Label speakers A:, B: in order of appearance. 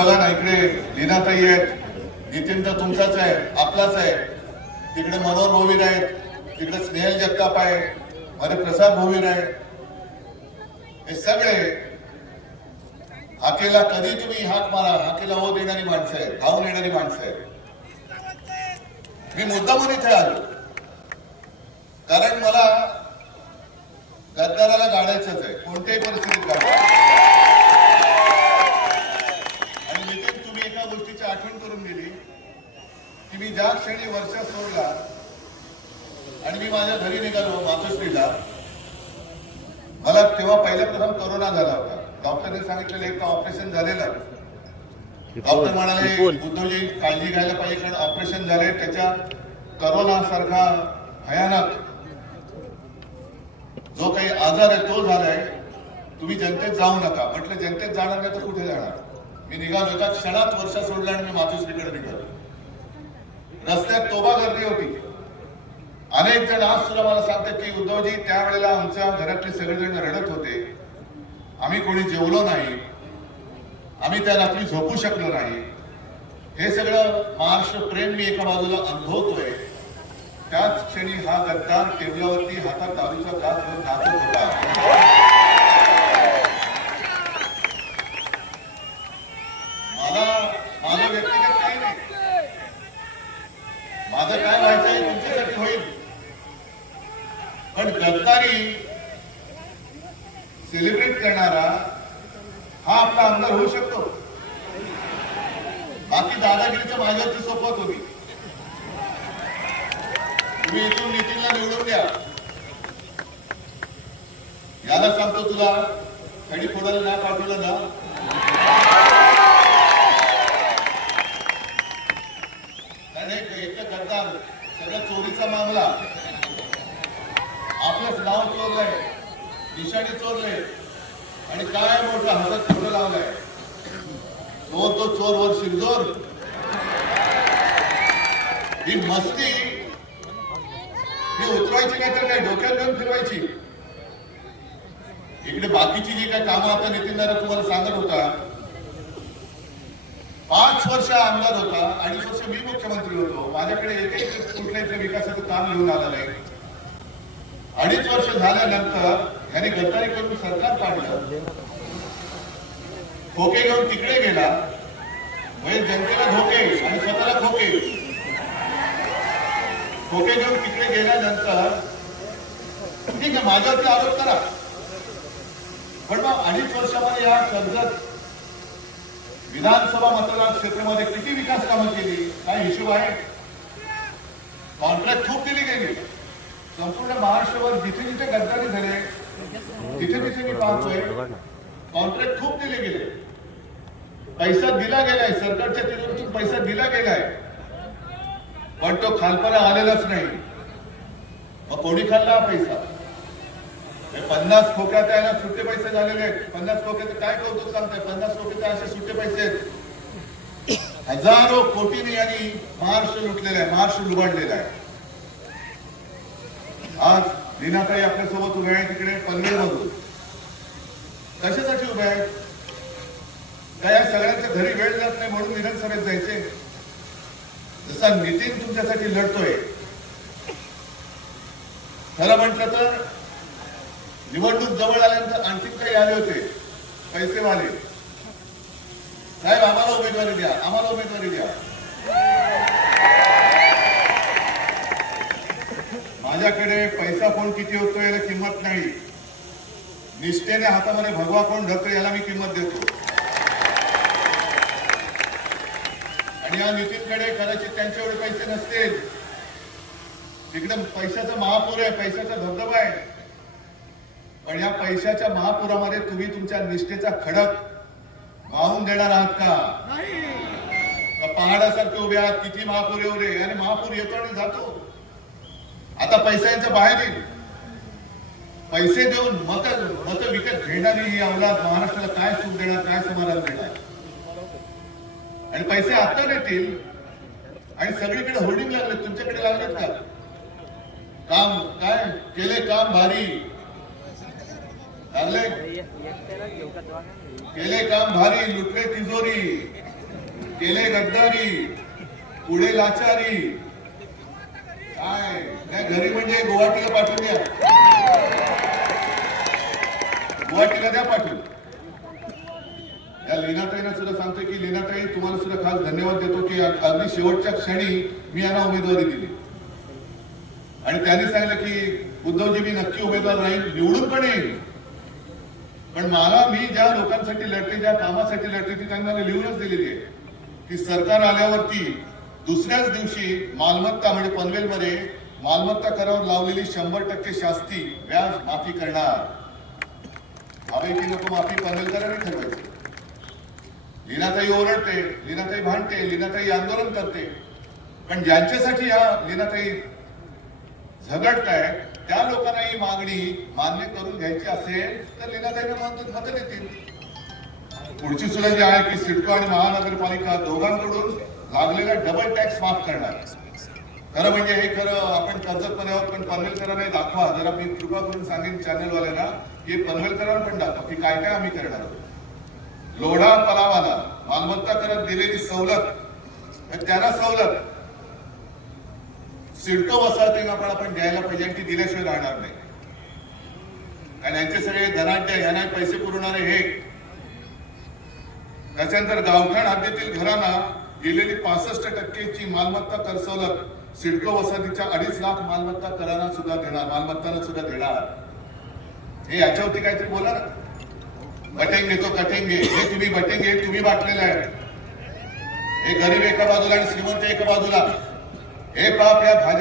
A: बघा ना इकडे लीनाताई आहेत नितीन तर तुमचाच आहे आपलाच आहे. तिकडे मनोहर भोवीर आहेत तिकडे स्नेहल जगताप आहे मध्ये प्रसाद भोवीर आहे. हे सगळे हाकेला कधी तुम्ही हाक मारा? हाकेला हो देणारी माणसं आहेत धावून येणारी माणसं आहेत. मी मुद्दामून इथे आलो. कारण मला गद्दाराला गाडायचंच आहे कोणत्याही परिस्थितीत गाडायचं आणि नितीन तुम्ही एका गोष्टीची आठवण करून दिली की मी ज्या क्षणी वर्षा सोडला आणि मी माझ्या घरी निघालो मातोश्रीला मला तेव्हा पहिल्या प्रथम कोरोना झाला होता. डॉक्टरने सांगितलेलं एक ऑपरेशन झालेलं. डॉक्टर म्हणाले उद्धवजी काळजी घ्यायला पाहिजे कारण ऑपरेशन झाले त्याच्यात करोना सारखा भयानक जो काही आजार आहे तो झालाय. तुम्ही जनतेत जाऊ नका. म्हटलं जनतेत जाणार नाही तर कुठे जाणार? मी निघालो एका क्षणात वर्षा सोडला आणि मी मातोश्रीकडे निघालो. रस्त्यात तोबा गर्दी होती. अनेक जण आज सुद्धा मला सांगतात की उद्धवजी त्यावेळेला आमच्या घरातले सगळेजण रडत होते. आम्ही कोणी जेवलो नाही. आम्ही त्या रात्री झोपू शकलो नाही. हे सगळं महाराष्ट्र प्रेम मी एका बाजूला अनुभवतोय. त्याच क्षणी हा गद्दार टेबलावरती हातात दारूचा घास घेऊन नाचत होता मला माझं व्यक्तिगत काही नाही माझं काय व्हायचं आहे तुमच्यासाठी होईल पण गद्दारी सेलिब्रेट करणारा हा आपला आमदार होऊ शकतो. बाकी दादागिरीच्या माझ्यावरती सोपत होती तुम्ही इथून नितीनला निवडून द्या. याला सांगतो तुला खडी फोडायला नाही पाठवलं ना कारण एक गद्दार सगळ्या चोरीचा मामला. आपलंच नाव चोरलंय निशाणी चोरले आणि काय मोठं हजत खोटं लावलंय. तो तो चोर वर शिरजोर. ही मस्ती. ही उतरवायची नाही तर काय डोक्यात घेऊन फिरवायची. इकडे बाकीची जी काय कामं आता नितीन दादा तुम्हाला सांगत होता. पाच वर्ष आमदार होता अडीच वर्ष मी मुख्यमंत्री होतो. माझ्याकडे एकही कुठल्याही विकासाचं काम घेऊन आलं नाही. अडीच वर्ष झाल्यानंतर याने गद्दारी करून सरकार काढलं. खोके घेऊन तिकडे गेला. म्हणजे जनतेला धोके आणि स्वतःला खोके. खोके घेऊन तिकडे गेल्यानंतर ठीक आहे माझ्यावरती आरोप करा. पण मग अडीच वर्षामध्ये या कर्जत विधानसभा मतदार क्षेत्रामध्ये किती विकास कामं केली? काय हिशोब आहे? कॉन्ट्रॅक्ट खूप दिली गेली. संपूर्ण महाराष्ट्रभर जिथे जिथे गद्दारी झाले तिथे तिथे मी पाहतोय कॉन्ट्रॅक्ट खूप दिले गेले. पैसा दिला गेलाय सरकारच्या तिजोरीतून पैसा दिला गेलाय. पण तो खालपणा आलेलाच नाही. मग कोणी खाल्ला हा पैसा? हे पन्नास खोक्यात यायला सुट्टे पैसे झालेले आहेत. पन्नास खोक्याचे काय कौतुक सांगताय? पन्नास खोक्याचे असे सुट्टे पैसे आहेत. हजारो कोटीने यांनी महाराष्ट्र लुटलेला आहे महाराष्ट्र लुबाडलेला आहे. आज लीनाताई आपल्यासोबत उभ्या आहे तिकडे पनवेलमधून. कशासाठी उभ्या आहेत? काय या सगळ्यांच्या घरी वेळ जात नाही म्हणून विधानसभेत जायचे? जसा नितीन तुमच्यासाठी लढतोय. खरं म्हटलं तर निवडणूक जवळ आल्यानंतर आणखी काही आले होते. पैसेवाले साहेब आम्हाला उमेदवारी द्या. आम्हाला उमेदवारी द्या. माझ्याकडे पैसा कोण किती होतो याला किंमत नाही. निष्ठेने हातामध्ये भगवा कोण ढकल याला मी किंमत देतो. आणि या नितीनकडे कदाचित त्यांच्या एवढे पैसे नसतील. तिकडे पैशाचा महापूर आहे पैशाचा धबधबा आहे. पण या पैशाच्या महापुरामध्ये तुम्ही तुमच्या निष्ठेचा खडक वाहून देणार आहात का? का पहाडासारखे उभे आहात किती महापूर येऊ रे आणि महापूर येतो आणि जातो. आता पैसा बाहेर येईल पैसे देऊन मत मत विकत घेणारी ही अवलाद. महाराष्ट्राला काय सुख देणार काय समाधान देणार? आणि पैसे आता देतील. आणि सगळीकडे होर्डिंग लागले तुमच्याकडे लागलेत का? काम काय? केले काम भारी. लागले? केले काम भारी. लुटले तिजोरी. केले गद्दारी. पुढे लाचारी. काय? त्या घरी म्हणजे गुवाहाटीला पाठवून द्या. गुवाहाटीला द्या पाठवून. या लीनाताईंना सुद्धा सांगतो की लेनाताई तुम्हाला सुद्धा खास धन्यवाद देतो की अगदी शेवटच्या क्षणी मी यांना उमेदवारी दिली. आणि त्यांनी सांगितलं की उद्धवजी मी नक्की उमेदवार राहील निवडून पण येईल. पण मला मी ज्या लोकांसाठी लढते ज्या कामासाठी लढते ती त्यांना लिहूनच दिलेली आहे. की सरकार आल्यावरती दुसऱ्याच दिवशी मालमत्ता म्हणजे पनवेलमध्ये मालमत्ता करावर लावलेली शंभर टक्के शास्ती व्याज माफी करणार. हवे की नको माफी पनवेलकरांनी ठरवायची. लीनाताई ओरडते लीनाताई भांडते लीनाताई आंदोलन करते. पण ज्यांच्यासाठी या लीनाताई झगडताय त्या लोकांना ही मागणी मान्य करून घ्यायची असेल तर लीनाताईंना मत देतील. पुढची सुद्धा जी आहे की सिडको आणि महानगरपालिका दोघांकडून लागलेला डबल टॅक्स माफ करणार. खरं म्हणजे हे खरं आपण कर्जत आहोत पण पनवेलकरांना दाखवा. जरा मी कृपा करून सांगेन चॅनलवाल्यांना की पनवेलकरांना पण दाखवा की काय काय आम्ही करणार आहोत. लोढा पलावाला मालमत्ता करत दिलेली सवलत त्याला सवलत. सिडको वसाहतींना पण आपण द्यायला पाहिजे आणि ती दिल्याशिवाय राहणार नाही. कारण यांचे सगळे धनाढ्य यांना पैसे पुरवणारे हे. त्याच्यानंतर गावठाण हद्दीतील घरांना गेलेली पासष्ट टक्केची मालमत्ता कर सवलत सिडको वसाहतीच्या अडीच लाख मालमत्ता करांना सुद्धा देणार मालमत्तांना सुद्धा देणार. हे याच्यावरती काहीतरी बोला ना. बटेंगे तो कटेंगे. हे तुम्ही बटेंगे तुम्ही वाटलेलं आहे हे गरीब एका बाजूला आणि श्रीमंत एका बाजूला. हे पाप या भाजप